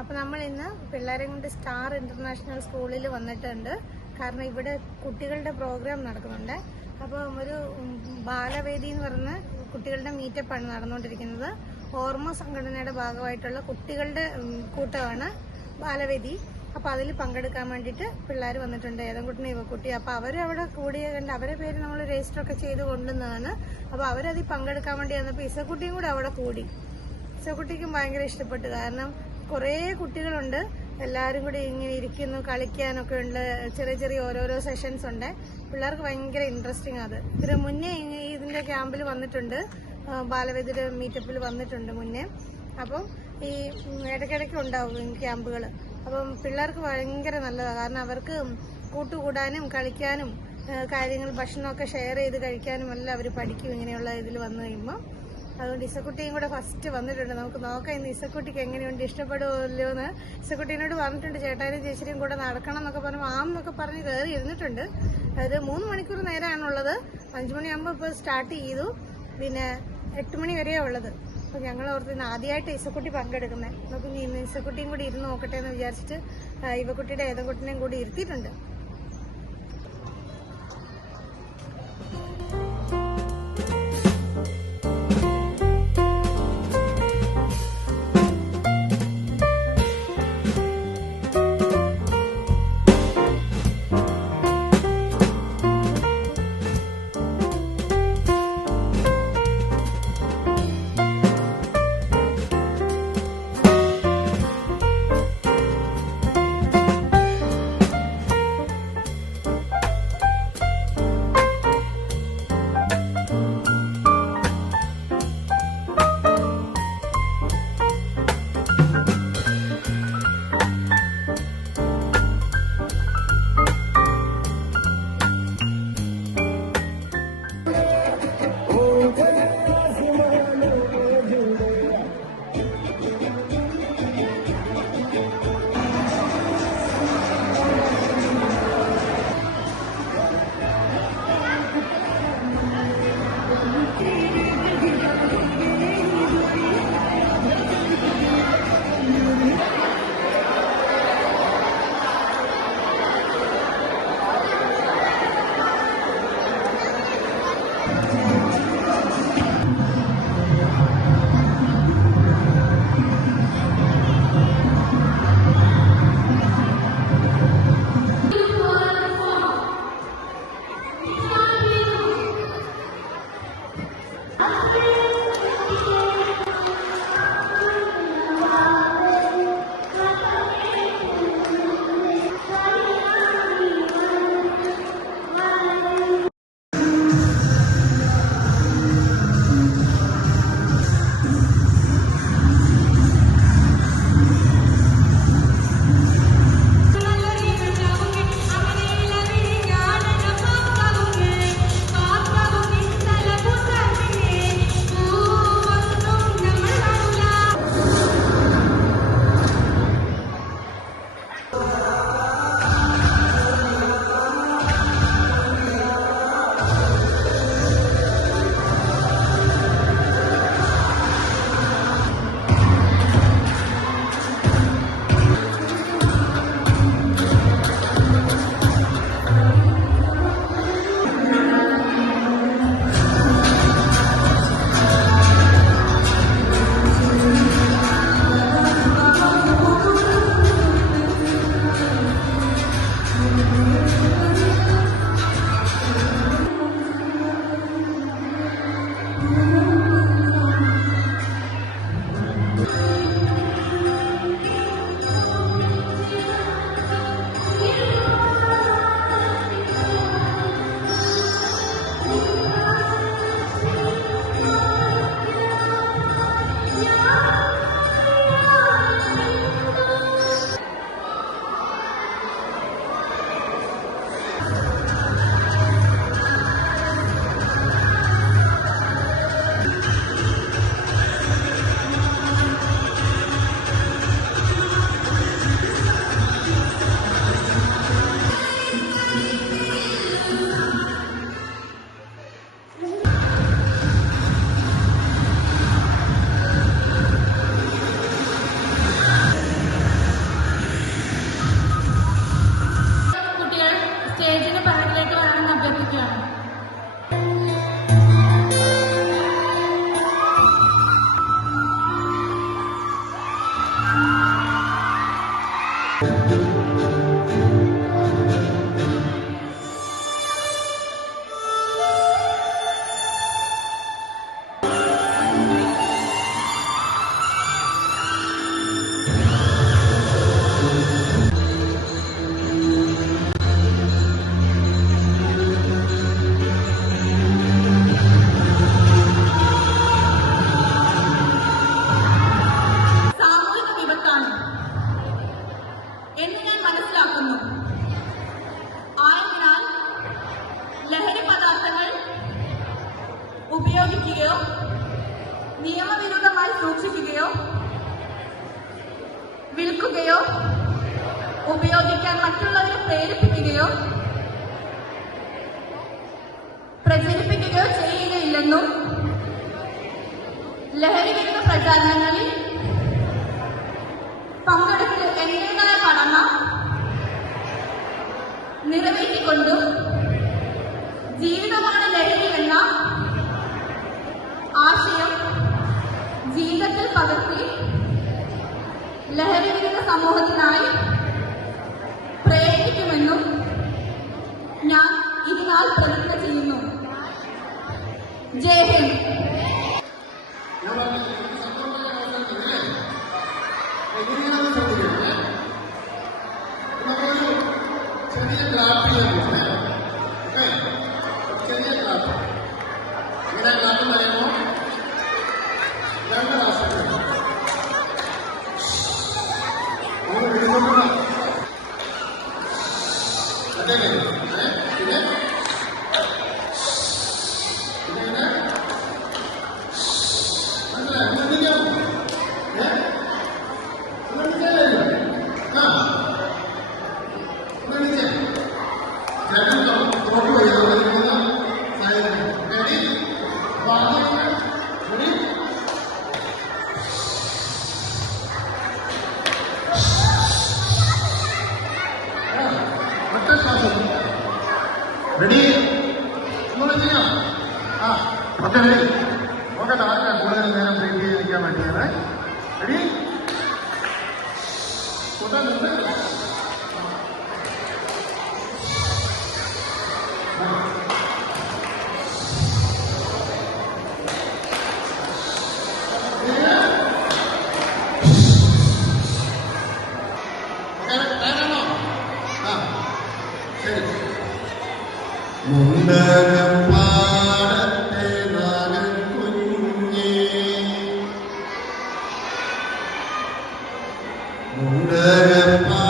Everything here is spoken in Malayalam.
അപ്പോൾ നമ്മൾ ഇന്ന് പിള്ളേരെ കൊണ്ട് സ്റ്റാർ ഇന്റർനാഷണൽ സ്കൂളിൽ വന്നിട്ടുണ്ട്. കാരണം ഇവിടെ കുട്ടികളുടെ പ്രോഗ്രാം നടക്കുന്നുണ്ട്. അപ്പോൾ ഒരു ബാലവേദി എന്ന് പറഞ്ഞ കുട്ടികളുടെ മീറ്റപ്പാണ് നടന്നുകൊണ്ടിരിക്കുന്നത്. ഓർമ്മ സംഘടനയുടെ ഭാഗമായിട്ടുള്ള കുട്ടികളുടെ കൂട്ടമാണ് ബാലവേദി. അപ്പോൾ അതിൽ പങ്കെടുക്കാൻ വേണ്ടിയിട്ട് പിള്ളേർ വന്നിട്ടുണ്ട്. ഏതൻകുട്ടനും ഇവക്കുട്ടി. അപ്പോൾ അവരവിടെ കൂടിയ കണ്ട് അവരെ പേര് നമ്മൾ രജിസ്റ്റർ ഒക്കെ ചെയ്ത് കൊണ്ടുവന്നതാണ്. അപ്പോൾ അവരതിൽ പങ്കെടുക്കാൻ വേണ്ടി വന്നപ്പോൾ ഇസക്കുട്ടിയും കൂടെ അവിടെ കൂടി. ഇസക്കുട്ടിക്കും ഭയങ്കര ഇഷ്ടപ്പെട്ടു. കാരണം കുറേ കുട്ടികളുണ്ട്, എല്ലാവരും കൂടി ഇങ്ങനെ ഇരിക്കുന്നു, കളിക്കാനൊക്കെ ഉണ്ട്. ചെറിയ ചെറിയ ഓരോരോ സെഷൻസ് ഉണ്ട്. പിള്ളേർക്ക് ഭയങ്കര ഇൻട്രസ്റ്റിംഗ്. അത് ഇതിന് മുന്നേ ഇതിന്റെ ക്യാമ്പിൽ വന്നിട്ടുണ്ട്, ബാലവേദിയുടെ മീറ്റപ്പിൽ വന്നിട്ടുണ്ട് മുന്നേ. അപ്പം ഈ ഇടയ്ക്കിടയ്ക്ക് ഉണ്ടാവും ക്യാമ്പുകൾ. അപ്പം പിള്ളേർക്ക് ഭയങ്കര നല്ലതാണ്. കാരണം അവർക്ക് കൂട്ടുകൂടാനും കളിക്കാനും കാര്യങ്ങൾ ഭക്ഷണമൊക്കെ ഷെയർ ചെയ്ത് കഴിക്കാനും എല്ലാം അവർ പഠിക്കും ഇങ്ങനെയുള്ള ഇതിൽ വന്നു കഴിയുമ്പോൾ. അതുകൊണ്ട് ഇസക്കുട്ടിയും കൂടെ ഫസ്റ്റ് വന്നിട്ടുണ്ട്. നമുക്ക് നോക്കാം ഇന്ന് ഇസക്കുട്ടിക്ക് എങ്ങനെയുണ്ട്, ഇഷ്ടപ്പെടുമല്ലോ എന്ന്. ഇസക്കുട്ടീനോട് പറഞ്ഞിട്ടുണ്ട് ചേട്ടാനും ചേച്ചിയും കൂടെ നടക്കണം എന്നൊക്കെ പറഞ്ഞു എന്നൊക്കെ പറഞ്ഞ് കയറി ഇരുന്നിട്ടുണ്ട്. അത് 3 മണിക്കൂർ നേരമാണുള്ളത്. 5 മണിയാകുമ്പോൾ ഇപ്പോൾ സ്റ്റാർട്ട് ചെയ്തു. പിന്നെ 8 മണി വരെയാണ് ഉള്ളത്. അപ്പോൾ ഞങ്ങൾ ഓർത്ത് ആദ്യമായിട്ട് ഇസക്കുട്ടി പങ്കെടുക്കുന്നത്. നമുക്ക് ഇന്ന് ഇസക്കുട്ടിയും കൂടി ഇരുന്ന് നോക്കട്ടെ എന്ന് വിചാരിച്ചിട്ട് ഇവക്കുട്ടിയുടെ ഏതൻകുട്ടിനെയും കൂടി ഇരുത്തിയിട്ടുണ്ട്. ഉപയോഗിക്കുകയോ ഉപയോഗിക്കാൻ മറ്റുള്ളവരെ പ്രേരിപ്പിക്കുകയോ പ്രചരിപ്പിക്കുകയോ ചെയ്യുകയില്ലെന്നും ലഹരിവിരുദ്ധ പ്രചാരണങ്ങളിൽ പങ്കെടുത്ത് എന്റേതായ കടമ നിറവേറ്റിക്കൊണ്ടും ജീവിതമാണ് ലഹരി എന്ന ആശയം ജീവിതത്തിൽ പകർത്തി ലഹരിവിരുദ്ധ സമൂഹത്തിനായി പ്രയത്നിക്കുമെന്നും ഞാൻ ഇതിനാൽ പ്രതിജ്ഞ ചെയ്യുന്നു. ജയ് ഹിന്ദ്. റെഡി ചെയ്യാം. ഓക്കെ നോക്കട്ടെ ആർക്കാ കൂടുതൽ നേരം ബ്രേക്ക് ചെയ്തിരിക്കാൻ പറ്റിയത്. റെഡി മുണ്ടകപ്പാടത്തെ നാഗൻ കുഞ്ഞേ മുണ്ടകപ്പാ